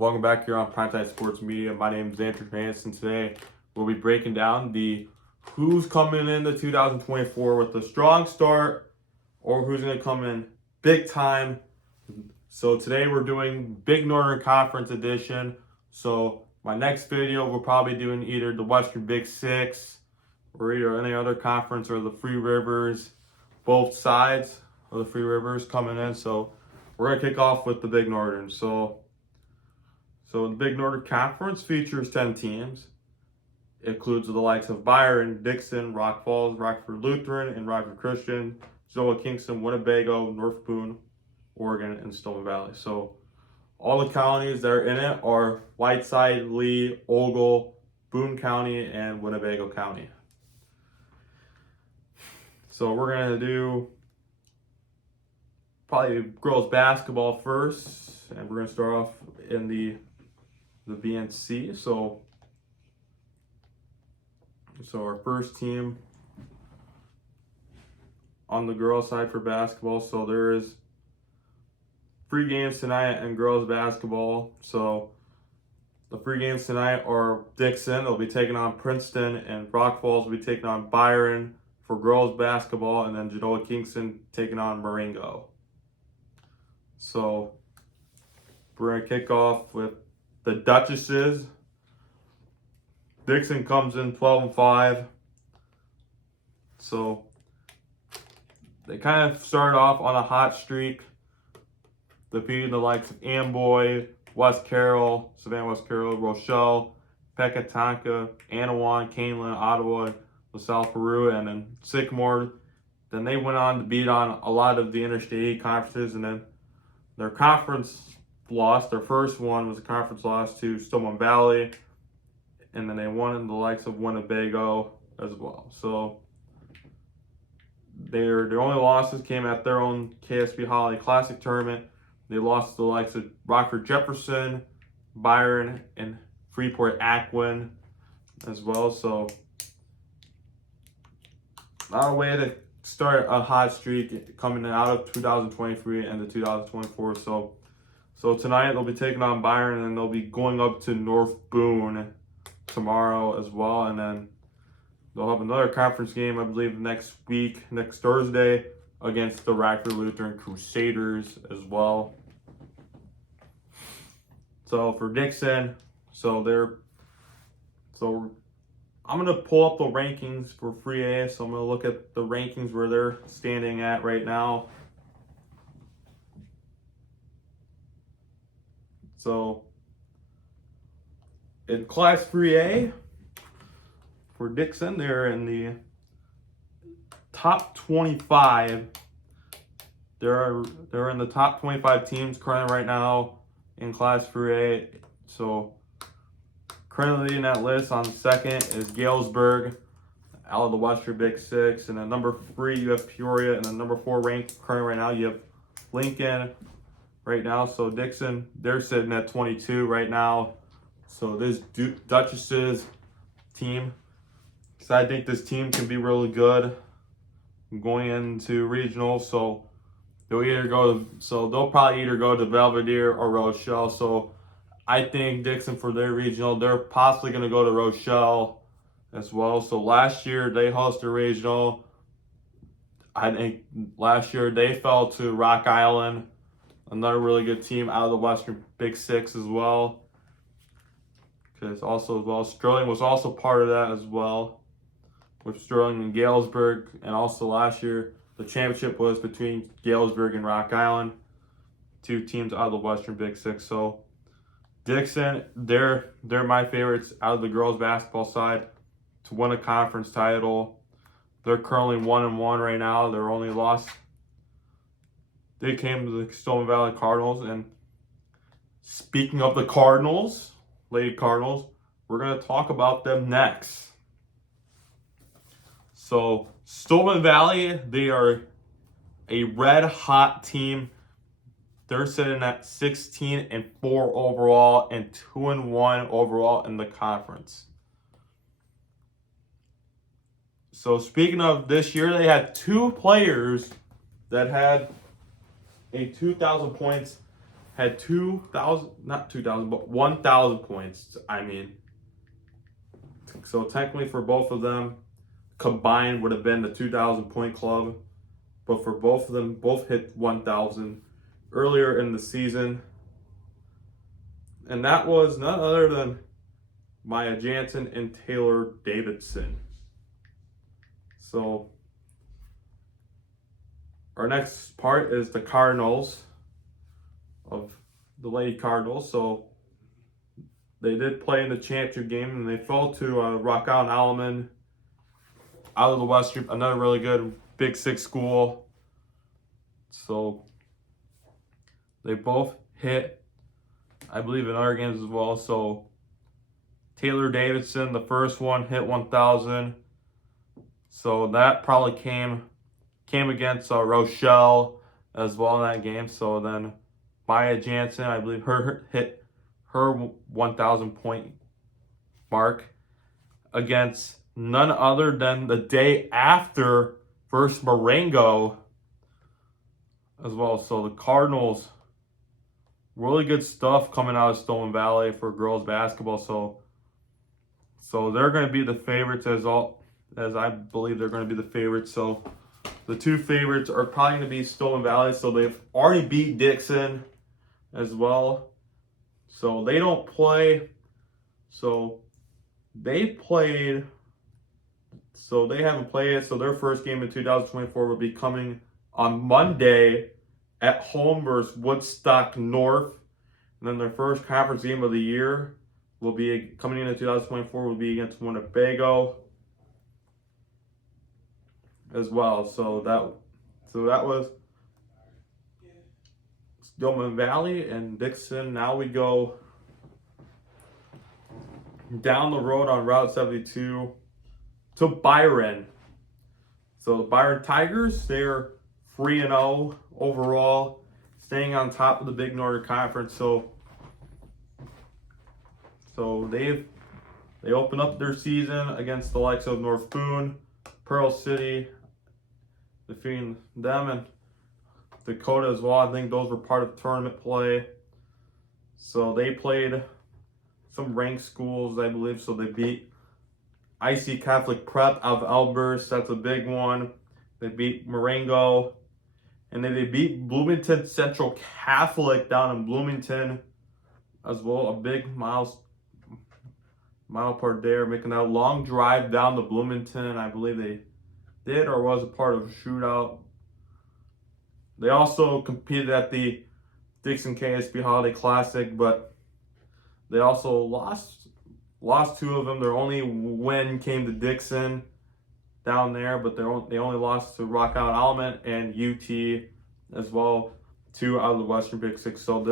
Welcome back here on Primetime Sports Media. My name is Andrew Vance, and today we'll be breaking down the who's coming into 2024 with a strong start or who's going to come in big time. So today we're doing Big Northern Conference edition. So my next video we're probably doing either the Western Big Six or either any other conference or the Three Rivers, both sides of the Three Rivers coming in. So we're going to kick off with the Big Northern. So the Big Northern Conference features 10 teams. It includes the likes of Byron, Dixon, Rock Falls, Rockford Lutheran, and Rockford Christian, Genoa Kingston, Winnebago, North Boone, Oregon, and Stillman Valley. So all the counties that are in it are Whiteside, Lee, Ogle, Boone County, and Winnebago County. So we're going to do probably girls basketball first, and we're going to start off in the VNC. So our first team on the girls side for basketball. So there is 3 games tonight in girls basketball. So the 3 games tonight are Dixon. They'll be taking on Princeton, and Rock Falls will be taking on Byron for girls basketball, and then Genoa Kingston taking on Marengo. So we're going to kick off with the Duchesses. Dixon comes in 12-5. So they kind of started off on a hot streak, defeating the likes of Amboy, West Carroll, Savannah West Carroll, Rochelle, Pecatonica, Anawan, Canelan, Ottawa, LaSalle Peru, and then Sycamore. Then they went on to beat on a lot of the Interstate conferences, and then their conference loss, their first one was a conference loss to Stillman Valley, and then they won in the likes of Winnebago as well. So their only losses came at their own KSP Holiday Classic tournament. They lost to the likes of Rockford Jefferson, Byron, and Freeport Aquin as well. So not a way to start a hot streak coming out of 2023 and the 2024. So tonight they'll be taking on Byron, and they'll be going up to North Boone tomorrow as well. And then they'll have another conference game, I believe, next Thursday, against the Rockford Lutheran Crusaders as well. So for Dixon, I'm going to pull up the rankings for 3A. So I'm going to look at the rankings where they're standing at right now. So in Class 3A for Dixon, they're in the top 25. They're in the top 25 teams currently right now in Class 3A. So currently in that list on second is Galesburg out of the Western Big Six. And then number 3, you have Peoria. And then number 4 ranked currently right now, you have Lincoln right now. So Dixon, they're sitting at 22 right now. So this Duchesses team, so I think this team can be really good going into regionals. So they'll probably either go to Belvedere or Rochelle. So I think Dixon, for their regional, they're possibly going to go to Rochelle as well. So last year they hosted a regional. I think last year they fell to Rock Island, another really good team out of the Western Big Six as well. Sterling was also part of that as well, with Sterling and Galesburg. And also last year, the championship was between Galesburg and Rock Island, 2 teams out of the Western Big Six. So Dixon, they're my favorites out of the girls basketball side to win a conference title. They're currently 1-1 right now. Their only loss, they came to the Stillman Valley Cardinals. And speaking of the Cardinals, Lady Cardinals, we're going to talk about them next. So Stillman Valley, they are a red hot team. They're sitting at 16-4 overall and 2-1 overall in the conference. So speaking of this year, they had 2 players that had a 2,000 points had 2,000, not 2,000, but 1,000 points. I mean, so technically for both of them combined would have been the 2,000 point club, but for both of them, both hit 1,000 earlier in the season. And that was none other than Maya Jansen and Taylor Davidson. So our next part is the Cardinals of the Lady Cardinals. So they did play in the championship game and they fell to Rock Island Alaman out of the Western, another really good Big Six school. So they both hit, I believe, in our games as well. So Taylor Davidson, the first one, hit 1,000. So that probably came against Rochelle as well in that game. So then Maya Jansen, I believe, hit her 1,000 point mark against none other than the day after versus Marengo as well. So the Cardinals, really good stuff coming out of Stoneman Valley for girls basketball. So they're going to be the favorites as I believe they're going to be the favorites. So the two favorites are probably going to be Stoneman Valley. So they've already beat Dixon as well. So they don't play. So they played. So they haven't played it. So their first game in 2024 will be coming on Monday at home versus Woodstock North. And then their first conference game of the year will be coming into 2024 will be against Winnebago as well. So that was Stoneman Valley and Dixon. Now we go down the road on Route 72 to Byron. So the Byron Tigers, they're 3-0 overall, staying on top of the Big Northern Conference. So they open up their season against the likes of North Boone, Pearl City, defeating them, and Dakota as well. I think those were part of tournament play. So they played some ranked schools, I believe. So they beat IC Catholic Prep out of Elmhurst. That's a big one. They beat Marengo. And then they beat Bloomington Central Catholic down in Bloomington as well. A big mile part there, making that long drive down to Bloomington. I believe they did or was a part of a shootout. They also competed at the Dixon KSB Holiday Classic, but they also lost two of them. Their only win came to Dixon down there, but they only lost to Rock Island Alaman and UT as well, two out of the Western Big Six. So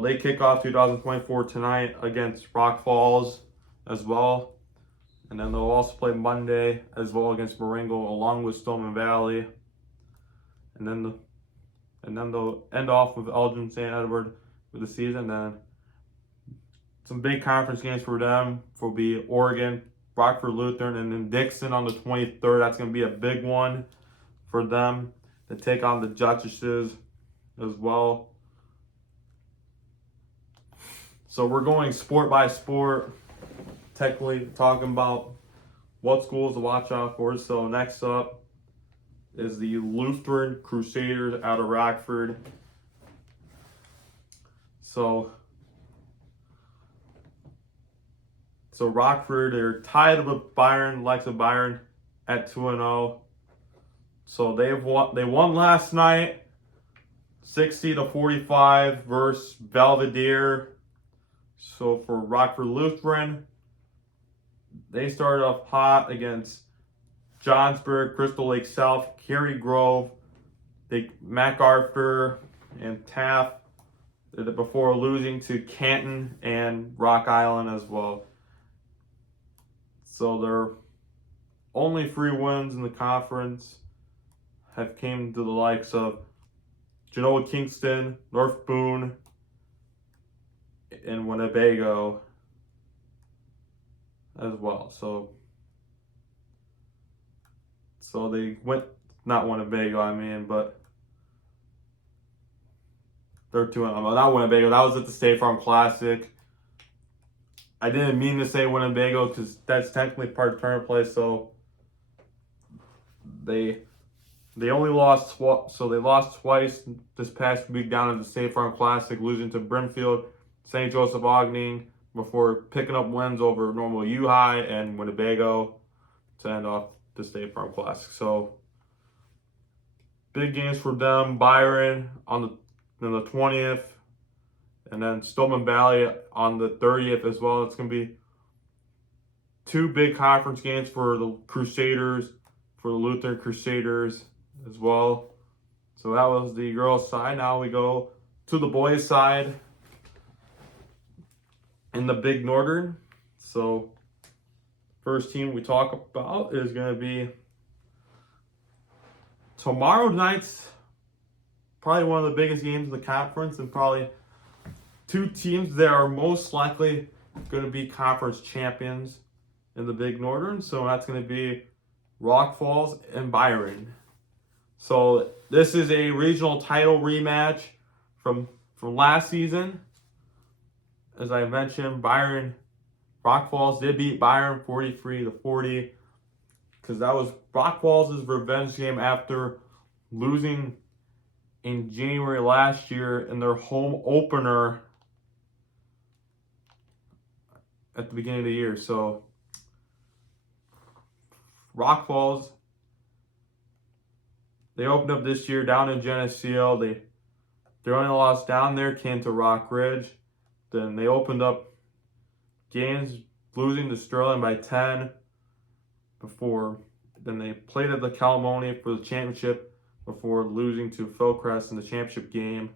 they kick off 2024 tonight against Rock Falls as well, and then they'll also play Monday as well against Marengo along with Stoneman Valley, and then they'll end off with Elgin St. Edward for the season. Then some big conference games for them will be Oregon, Rockford Lutheran, and then Dixon on the 23rd. That's going to be a big one for them to take on the Duchesses as well. So we're going sport by sport, technically talking about what schools to watch out for. So next up is the Lutheran Crusaders out of Rockford. So Rockford, they're tied with Byron, likes of Byron, at 2-0. So they won last night, 60-45 versus Belvedere. So for Rockford Lutheran, they started off hot against Johnsburg, Crystal Lake South, Cary Grove, MacArthur, and Taft before losing to Canton and Rock Island as well. So their only 3 wins in the conference have came to the likes of Genoa Kingston, North Boone, and Winnebago as well. So they went, not Winnebago, but They're 2-0. Not Winnebago. That was at the State Farm Classic. I didn't mean to say Winnebago because that's technically part of tournament play. So they only lost they lost twice this past week down at the State Farm Classic, losing to Brimfield, St. Joseph Ogden, before picking up wins over Normal U High and Winnebago to end off the State Farm Classic. So big games for them. Byron on the 20th, and then Stillman Valley on the 30th as well. It's going to be two big conference games for the Crusaders, for the Lutheran Crusaders as well. So that was the girls' side. Now we go to the boys' side in the Big Northern. So first team we talk about is going to be tomorrow night's probably one of the biggest games of the conference, and probably two teams that are most likely going to be conference champions in the Big Northern. So that's going to be Rock Falls and Byron. So this is a regional title rematch from last season. As I mentioned, Rock Falls did beat Byron 43-40, because that was Rock Falls' revenge game after losing in January last year in their home opener at the beginning of the year. So Rock Falls, they opened up this year down in Geneseo. Their only loss down there came to Rock Ridge. Then they opened up games losing to Sterling by 10 before. Then they played at the Calamoni for the championship before losing to Philcrest in the championship game.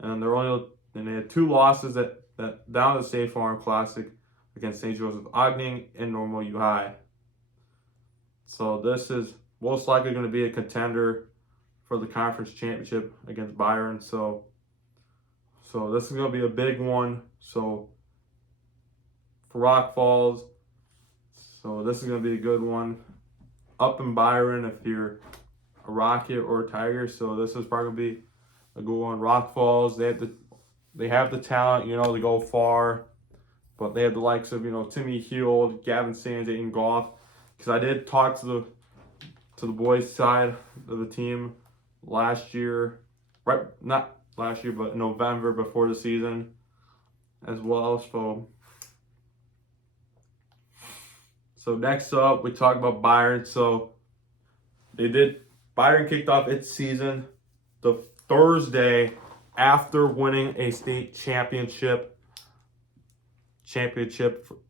And they had two losses that down at the State Farm Classic against St. Joseph Ogden and Normal U High. So this is most likely going to be a contender for the conference championship against Byron. So this is going to be a big one. So for Rock Falls, so this is going to be a good one. Up in Byron, if you're a Rocket or a Tiger, so this is probably going to be a good one. Rock Falls, they have the talent, to go far, but they have the likes of, Timmy Heald, Gavin Sands, Aiden Goff. Because I did talk to the boys' side of the team last year, not last year, but in November before the season as well. So next up, we talk about Byron. So Byron kicked off its season the Thursday after winning a state championship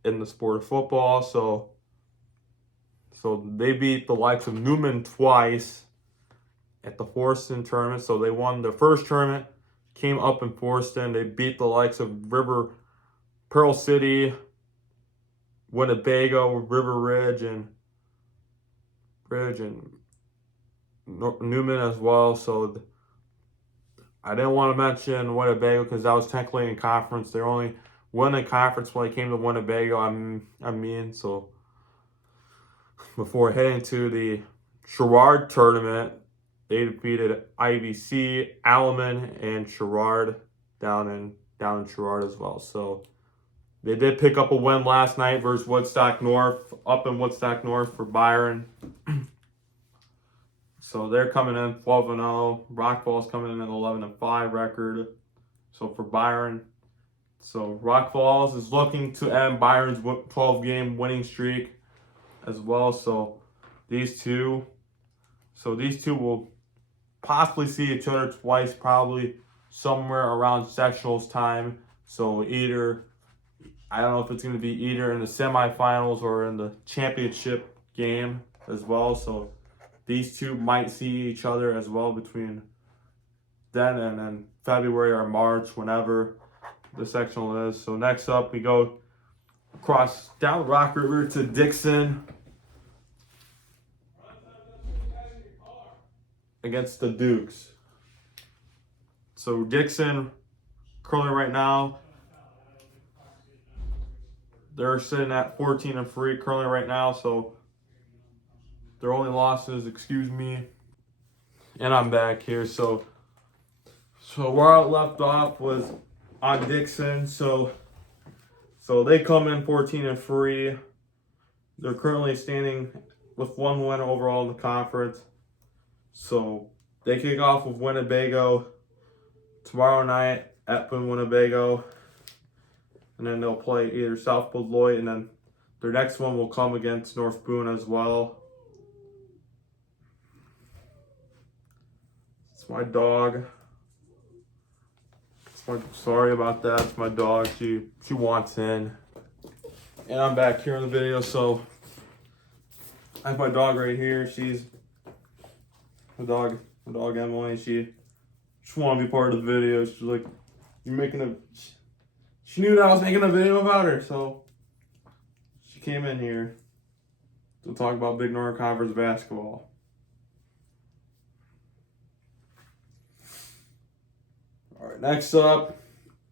in the sport of football. So they beat the likes of Newman twice at the Forston tournament. So they won the first tournament, came up in Forston. They beat the likes of Pearl City, Winnebago, River Ridge, and Newman as well. So I didn't want to mention Winnebago because that was technically in conference. They only won in conference when it came to Winnebago. So before heading to the Sherrard tournament, they defeated IVC, Alleman, and Sherrard down in Sherrard as well. So they did pick up a win last night versus Woodstock North, up in Woodstock North for Byron. So they're coming in 12-0. Rock Falls coming in at 11-5 record. So for Byron, so Rock Falls is looking to end Byron's 12-game winning streak as well. So these two will possibly see each other twice, probably somewhere around sectionals time. So I don't know if it's going to be either in the semifinals or in the championship game as well. So these two might see each other as well between then and then February or March, whenever the sectional is. So next up, we go across down Rock River to Dixon against the Dukes. So Dixon currently right now, they're sitting at 14-3 currently right now. So their only losses, and I'm back here. So So where I left off was on Dixon. So they come in 14-3. They're currently standing with 1 win overall in the conference. So they kick off with Winnebago tomorrow night at Winnebago. And then they'll play either South Beloit, and then their next one will come against North Boone as well. It's my dog. Sorry about that. It's my dog. She wants in. And I'm back here in the video. So I have my dog right here. She's my dog Emily. She just want to be part of the video. She's like, you're making a. She knew that I was making a video about her, so she came in here to talk about Big Northern Conference basketball. All right, next up,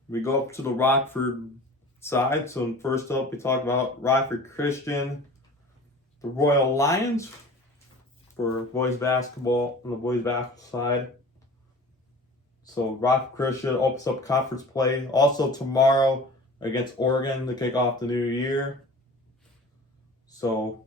we go up to the Rockford side. So first up, we talk about Rockford Christian, the Royal Lions for boys basketball on the boys basketball side. So Rockford Christian opens up conference play also tomorrow against Oregon to kick off the new year. So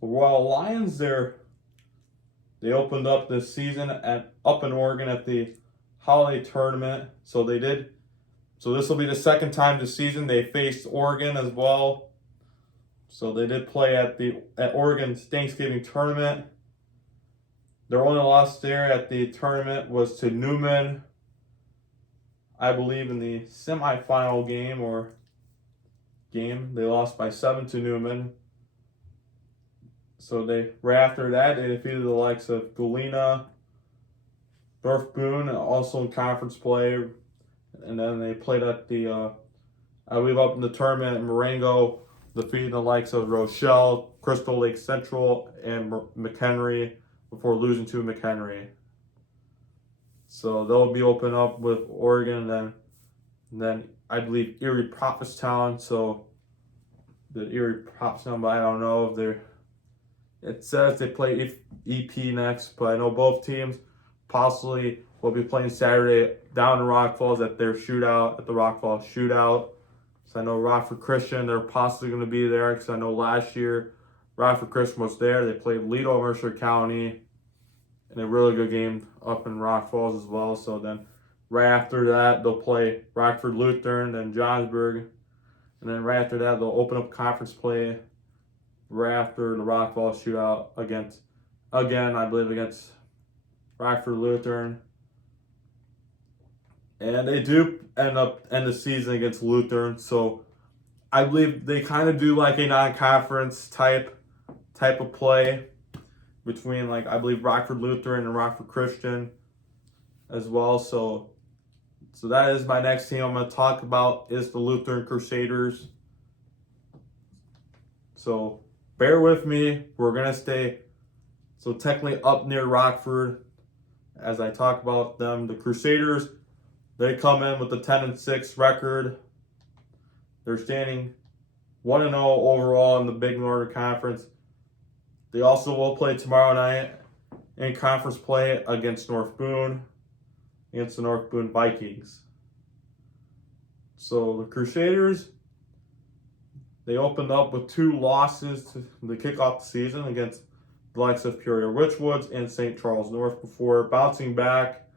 the Royal Lions, they opened up this season up in Oregon at the Holiday Tournament. So this will be the second time this season they faced Oregon as well. So they did play at Oregon's Thanksgiving Tournament. Their only loss there at the tournament was to Newman, I believe, in the semifinal game. They lost by 7 to Newman. So right after that, they defeated the likes of Galena, North Boone, also in conference play. And then they played at I believe up in the tournament, Marengo, defeating the likes of Rochelle, Crystal Lake Central, and McHenry, before losing to McHenry. So they'll be open up with Oregon, and then I believe Erie Prophetstown. So the Erie Prophetstown, but I don't know if it says they play EP next, but I know both teams possibly will be playing Saturday down in Rock Falls at the Rock Falls Shootout. So I know Rockford Christian, they're possibly going to be there, because I know last year Rockford Christian was there. They played Ledo, Mercer County, in a really good game up in Rock Falls as well. So then right after that, they'll play Rockford Lutheran, then Johnsburg. And then right after that, they'll open up conference play right after the Rock Falls Shootout against Rockford Lutheran. And they do end the season against Lutheran. So I believe they kind of do like a non-conference type of play between, like, I believe Rockford Lutheran and Rockford Christian as well. So that is my next team I'm going to talk about, is the Lutheran Crusaders. So bear with me. We're going to stay technically up near Rockford as I talk about them. The Crusaders, they come in with a 10-6 record. They're standing 1-0 overall in the Big Northern Conference. They also will play tomorrow night in conference play against North Boone, against the North Boone Vikings. So the Crusaders, they opened up with 2 losses to kick off the season against the likes of Peoria Richwoods and St. Charles North, before bouncing back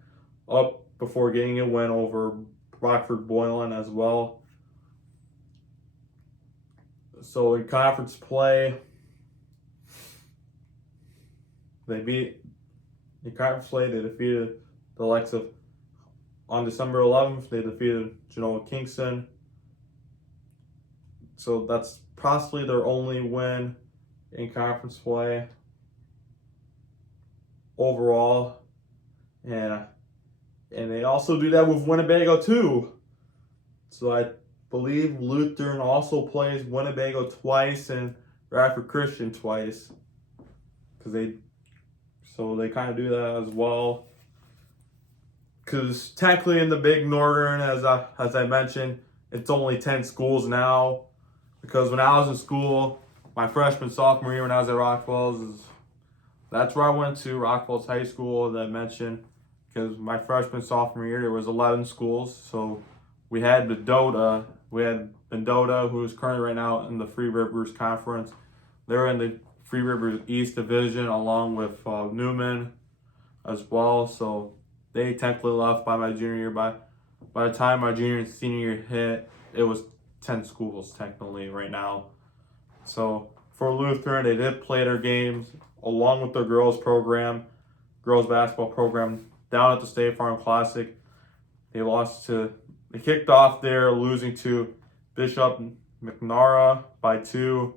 up before getting a win over Rockford Boylan as well. So in conference play, they defeated the likes of, on December 11th, they defeated Genoa Kingston. So that's possibly their only win in conference play overall. And they also do that with Winnebago too. So I believe Lutheran also plays Winnebago twice and Rockford Christian twice. So they kind of do that as well. Because technically in the Big Northern, as I mentioned, it's only 10 schools now. Because when I was in school, my freshman, sophomore year when I was at Rock Falls, that's where I went to, Rock Falls High School, that I mentioned. because my freshman, sophomore year, there was 11 schools. So we had Mendota, who is currently right now in the Three Rivers Conference. They're in the Three Rivers East Division along with Newman as well. So they technically left by my junior year. By the time my junior and senior year hit, it was 10 schools technically right now. So for Lutheran, they did play their games along with their girls basketball program down at the State Farm Classic. They kicked off there losing to Bishop McNara by 2.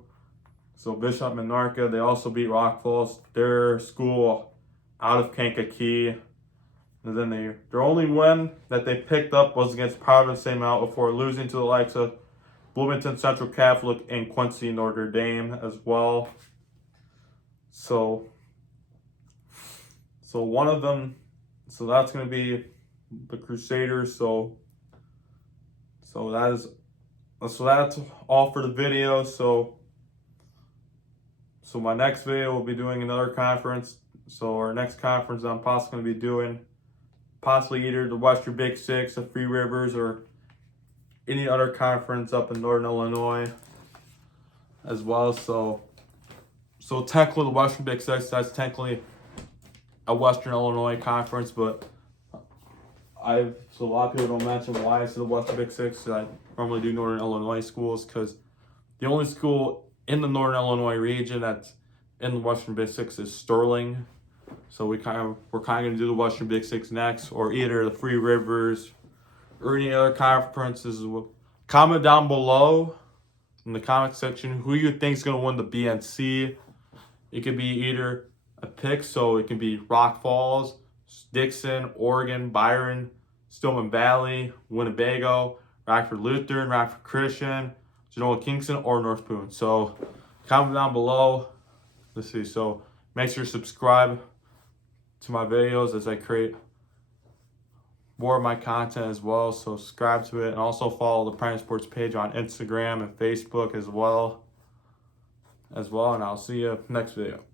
So Bishop Menarca, they also beat Rock Falls, their school out of Kankakee. And then their only win that they picked up was against Providence St. Mount before losing to the likes of Bloomington Central Catholic and Quincy Notre Dame as well. So one of them, so that's going to be the Crusaders. So that's all for the video. So my next video will be doing another conference. So our next conference I'm possibly going to be doing possibly either the Western Big Six, the Three Rivers, or any other conference up in Northern Illinois as well. So technically the Western Big Six, that's technically a Western Illinois conference, but a lot of people don't mention why it's the Western Big Six. I normally do Northern Illinois schools because the only school in the Northern Illinois region that's in the Western Big Six is Sterling. So we're kind of going to do the Western Big Six next, or either the Three Rivers or any other conferences. Comment down below in the comment section who you think is going to win the BNC. It could be either a pick, so it can be Rock Falls, Dixon, Oregon, Byron, Stillman Valley, Winnebago, Rockford Lutheran, Rockford Christian, Genoa Kingston, or North Boone. So comment down below. Let's see. So make sure to subscribe to my videos as I create more of my content as well. So subscribe to it, and also follow the Prime Sports page on Instagram and Facebook as well. And I'll see you next video.